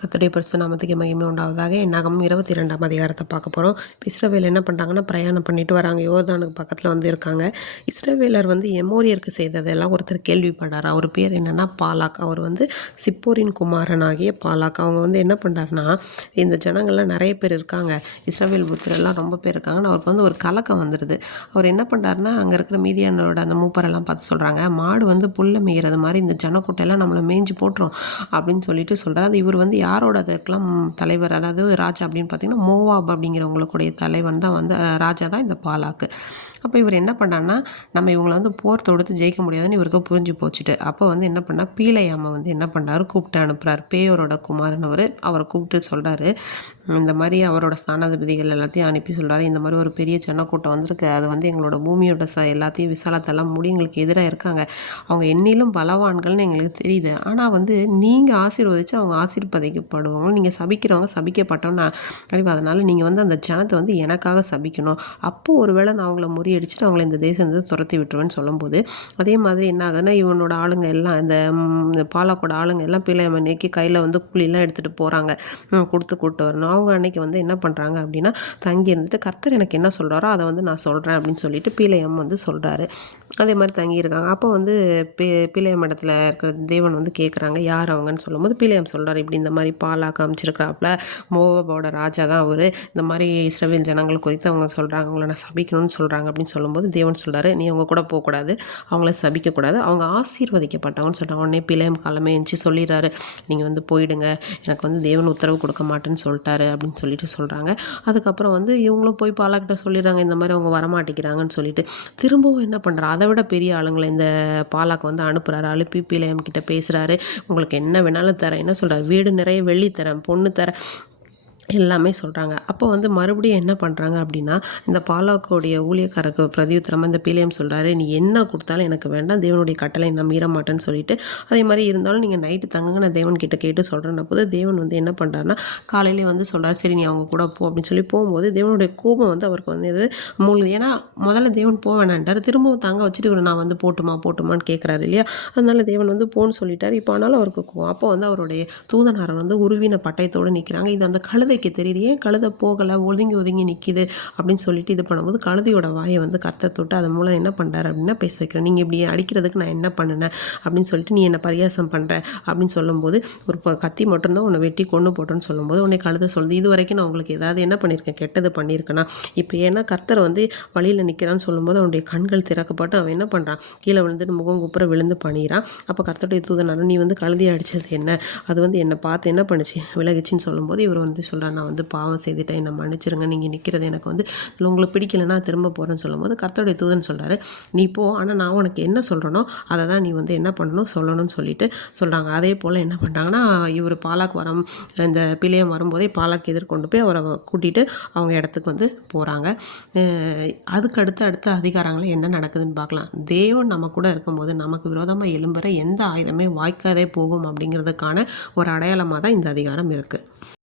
கர்த்தருடைய பரிசுத்த நாமத்துக்கு மகிமை உண்டாவதாக. என்னாகமம் 22ஆம் அதிகாரத்தை பார்க்க போகிறோம். இப்போ இஸ்ரவேல் என்ன பண்ணுறாங்கன்னா, பிரயாணம் பண்ணிட்டு வராங்க. யோர்தானுக்கு பக்கத்தில் வந்து இருக்காங்க. இஸ்ரவேலர் வந்து எமோரியருக்கு செய்ததெல்லாம் ஒருத்தர் கேள்விப்பட்டார். அவர் பேர் என்னென்னா பாலாக். அவர் வந்து சிப்போரின் குமாரனாகிய பாலாக். அவங்க வந்து என்ன பண்ணுறாருனா, இந்த ஜனங்கள்லாம் நிறைய பேர் இருக்காங்க, இஸ்ரவேல் புத்திரெல்லாம் ரொம்ப பேர் இருக்காங்கன்னு அவருக்கு வந்து ஒரு கலக்கம் வந்துடுது. அவர் என்ன பண்ணுறாருனா, அங்கே இருக்கிற மீதியானோட அந்த மூப்பரெல்லாம் பார்த்து சொல்கிறாங்க, மாடு வந்து புல்லை மேய்கிறது மாதிரி இந்த ஜனக்கூட்டையெல்லாம் நம்மளை மேய்ஞ்சி போட்டுரும் அப்படின்னு சொல்லிட்டு சொல்கிறார். அது இவர் வந்து யாரோட அதுக்கெல்லாம் தலைவர், அதாவது ராஜா அப்படின்னு பார்த்தீங்கன்னா மோவாப் அப்படிங்கிறவங்களுடைய தலைவன் தான் வந்து ராஜா தான் இந்த பாலாக்கு. அப்போ இவர் என்ன பண்ணான்னா, நம்ம இவங்களை வந்து போர் தொடுத்து ஜெயிக்க முடியாதுன்னு இவருக்கு புரிஞ்சு போச்சுட்டு, அப்போ வந்து என்ன பண்ணால் பீலையாமை வந்து என்ன பண்ணார், கூப்பிட்டு அனுப்புகிறார். பேயோரோட குமாரனவர் அவரை கூப்பிட்டு சொல்கிறாரு, இந்த மாதிரி அவரோட ஸ்தானாதிபதிகள் எல்லாத்தையும் அனுப்பி சொல்கிறாரு, இந்த மாதிரி ஒரு பெரிய ஜனக்கூட்டம் வந்திருக்கு, அது வந்து எங்களோட பூமியோட எல்லாத்தையும் விசாலத்தெல்லாம் மூடி எங்களுக்கு எதிராக இருக்காங்க, அவங்க என்னிலும் பலவான்கள்னு எங்களுக்கு தெரியுது, ஆனால் வந்து நீங்கள் ஆசீர்வதித்து அவங்க ஆசீர்வதிக்கப்படுவாங்க, நீங்கள் சபிக்கிறவங்க சபிக்கப்பட்டோன்னு அறிவு, அதனால் நீங்கள் வந்து அந்த ஜனத்தை வந்து எனக்காக சபிக்கணும், அப்போது ஒருவேளை நான் அவங்கள முறியடிச்சுட்டு அவங்கள இந்த தேசம் வந்து துரத்தி விட்டுருவேன்னு சொல்லும்போது, அதே மாதிரி என்ன ஆகுதுன்னா, இவனோட ஆளுங்க எல்லாம் இந்த பாலாக்கோட ஆளுங்க எல்லாம் பிள்ளையம்ம நோக்கி கையில் வந்து கூலிலாம் எடுத்துகிட்டு போகிறாங்க, கொடுத்து கூப்பிட்டு வரணும். அவங்க அன்னைக்கு வந்து என்ன பண்ணுறாங்க அப்படின்னா, தங்கி இருந்துட்டு கர்த்தர் எனக்கு என்ன சொல்கிறாரோ அதை வந்து நான் சொல்கிறேன் அப்படின்னு சொல்லிட்டு பீலையம் வந்து சொல்கிறாரு. அதே மாதிரி தங்கியிருக்காங்க. அப்போ வந்து பீலையம் இடத்துல இருக்கிற தேவன் வந்து கேட்குறாங்க, யார் அவங்கன்னு சொல்லும்போது பீலையம் சொல்கிறார், இப்படி இந்த மாதிரி பாலாக்கு அமைச்சிருக்கிறாப்புல, மோவாபோட ராஜா தான் அவர், இந்த மாதிரி இஸ்ரவேல் ஜனங்கள் குறித்து அவங்க சொல்கிறாங்க, அவங்கள நான் சபிக்கணும்னு சொல்கிறாங்க அப்படின்னு சொல்லும்போது தேவன் சொல்கிறாரு, நீ அவங்க கூட போகக்கூடாது, அவங்கள சபிக்கக்கூடாது, அவங்க ஆசீர்வதிக்கப்பட்டவங்கன்னு சொல்கிறாங்க. உடனே பிள்ளையம் காலமே எழுந்துச்சி சொல்லிடுறாரு, நீங்கள் வந்து போயிடுங்க, எனக்கு வந்து தேவன் உத்தரவு கொடுக்க மாட்டேன்னு சொல்லிட்டாரு அப்படின்னு சொல்லிட்டு சொல்கிறாங்க. அதுக்கப்புறம் வந்து இவங்களும் போய் பாலாக்கிட்ட சொல்லிடுறாங்க, இந்த மாதிரி அவங்க வரமாட்டேங்கிறாங்கன்னு சொல்லிட்டு. திரும்பவும் என்ன பண்ணுறா, அதை விட பெரிய ஆளுங்களை இந்த பாலாக்கு வந்து அனுப்புகிறாரு. அனுப்பி பிள்ளையம் கிட்ட பேசுகிறாரு, உங்களுக்கு என்ன வேணாலும் தரேன், என்ன சொல்கிறார், வீடு நிறைய வெள்ளி தரேன், பொண்ணு தரேன், எல்லாமே சொல்கிறாங்க. அப்போ வந்து மறுபடியும் என்ன பண்ணுறாங்க அப்படின்னா, இந்த பாலாக்கோடைய ஊழியக்காரருக்கு பிரதியுத்தரமாக இந்த பீலையம் சொல்கிறாரு, நீ என்ன கொடுத்தாலும் எனக்கு வேண்டாம், தேவனுடைய கட்டளை நான் மீற மாட்டேன்னு சொல்லிட்டு, அதே மாதிரி இருந்தாலும் நீங்கள் நைட்டு தங்குங்க, நான் தேவன் கிட்ட கேட்டு சொல்கிறேன் போது தேவன் வந்து என்ன பண்ணுறாருன்னா, காலையிலே வந்து சொல்கிறார், சரி நீ அவங்க கூட போ அப்படின்னு சொல்லி போகும்போது தேவனுடைய கோபம் வந்து அவருக்கு வந்து இது மூழ்குது. ஏன்னா முதல்ல தேவன் போக வேணான்ட்டார், திரும்பவும் தங்க வச்சுட்டு நான் வந்து போட்டுமான்னு கேட்குறாரு இல்லையா, அதனால தேவன் வந்து போன்னு சொல்லிட்டார். இப்போ ஆனாலும் அவருக்கு கோவம். அப்போ வந்து அவருடைய தூதனார் வந்து உருவின பட்டயத்தோடு நிற்கிறாங்க. இது அந்த கழுதை தெரியுது, ஏன் கழுதை போகலை, ஒதுங்கி நிற்கிது அப்படின்னு சொல்லிட்டு இது பண்ணும்போது கழுதையோட வாயை வந்து கர்த்தர் தொட்டு அதன் மூலம் என்ன பண்ணுறாரு அப்படின்னா பேச வைக்கிறேன், நீங்கள் இப்படி அடிக்கிறதுக்கு நான் என்ன பண்ணினேன் அப்படின்னு சொல்லிட்டு நீ என்ன பரியாசம் பண்ணுற அப்படின்னு சொல்லும்போது, ஒரு கத்தி மட்டும்தான் உன்னை வெட்டி கொண்டு போட்டோன்னு சொல்லும்போது உன்னை கழுதை சொல்லுது, இது வரைக்கும் நான் உங்களுக்கு ஏதாவது என்ன பண்ணியிருக்கேன், கெட்டது பண்ணியிருக்கேனா, இப்போ ஏன்னா கர்த்தர் வந்து வழியில் நிற்கிறான்னு சொல்லும்போது அவனுடைய கண்கள் திறக்கப்பட்டு அவன் என்ன பண்ணுறான், கீழே விழுந்துட்டு முகம் குப்புற விழுந்து பண்ணிறான். அப்போ கர்த்தருடைய தூதனான, நீ வந்து கழுதையை அடித்தது என்ன, அது வந்து என்னை பார்த்து என்ன பண்ணுச்சு, விலகிச்சின்னு சொல்லும்போது இவர் வந்து சொல்கிறார், நான் வந்து பாவம் செய்துட்டேன், என்னை மன்னிச்சிருங்க, நீங்கள் நிற்கிறது எனக்கு வந்து உங்களுக்கு பிடிக்கலன்னா திரும்ப போகிறேன்னு சொல்லும்போது கர்த்தருடைய தூதன் சொல்கிறாரு, நீ போ, ஆனால் நான் உனக்கு என்ன சொல்கிறேனோ அதை தான் நீ வந்து என்ன பண்ணணும் சொல்லணும்னு சொல்லிட்டு சொல்கிறாங்க. அதே போல் என்ன பண்ணுறாங்கன்னா, இவர் பாலாக் இந்த பிள்ளையம் வரும்போதே பாலாக் எதிர்கொண்டு போய் அவரை கூட்டிகிட்டு அவங்க இடத்துக்கு வந்து போகிறாங்க. அதுக்கு அடுத்த அதிகாரங்களில் என்ன நடக்குதுன்னு பார்க்கலாம். தேவன் நம்ம கூட இருக்கும்போது நமக்கு விரோதமாக எழும்புகிற எந்த ஆயுதமே வாய்க்காதே போகும் அப்படிங்கிறதுக்கான ஒரு அடையாளமாக தான் இந்த அதிகாரம் இருக்குது.